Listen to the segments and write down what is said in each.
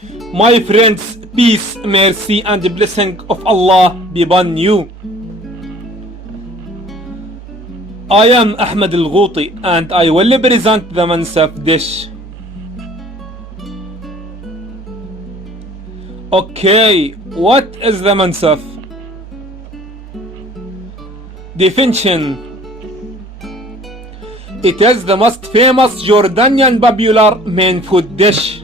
My friends, peace, mercy and blessing of Allah be upon you. I am Ahmed Al-Ghouti and I will present the Mensef dish. Okay, what is the Mensef? Definition. It is the most famous Jordanian popular main food dish.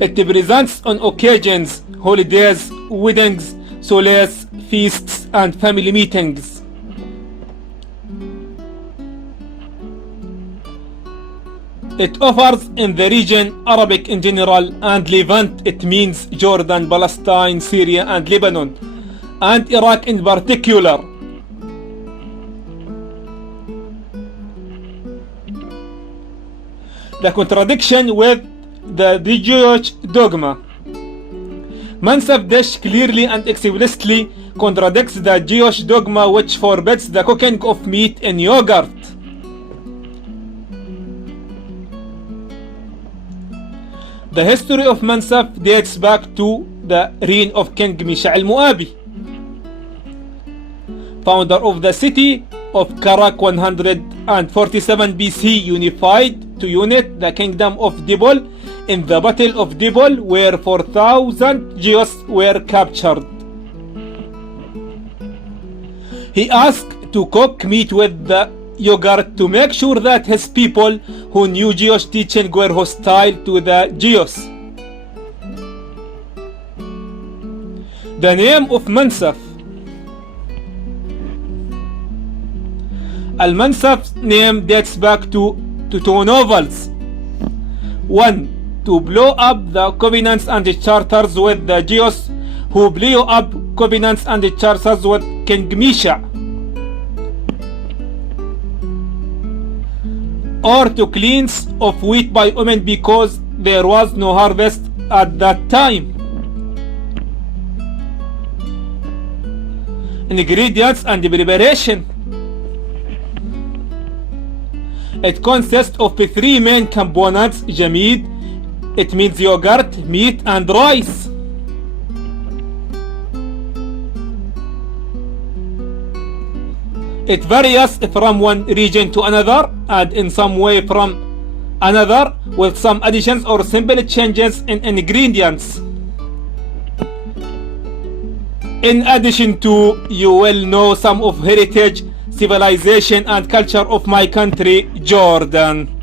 It presents on occasions, holidays, weddings, solace, feasts and family meetings. It offers in the region Arabic in general and Levant, it means Jordan, Palestine, Syria and Lebanon, and Iraq in particular. The contradiction with the Jewish dogma. Mensef dish clearly and explicitly contradicts the Jewish dogma which forbids the cooking of meat in yogurt. The history of Mensef dates back to the reign of King Misha Al-Mu'abi, founder of the city of Karak 147 BC, unified to unite the kingdom of Dibul in the Battle of Dibul, where 4,000 Jews were captured. He asked to cook meat with the yogurt to make sure that his people who knew Jewish teaching were hostile to the Jews. The name of Mensef. Al-Mensef's name dates back to two novels. One, to blow up the covenants and the charters with the Jews who blew up covenants and the charters with King Misha, or to cleanse of wheat by women because there was no harvest at that time. Ingredients and preparation. It consists of three main components: jamid, it means yogurt, meat and rice. It varies from one region to another and in some way from another, with some additions or simple changes in ingredients. In addition to, you will know some of heritage, civilization and culture of my country, Jordan.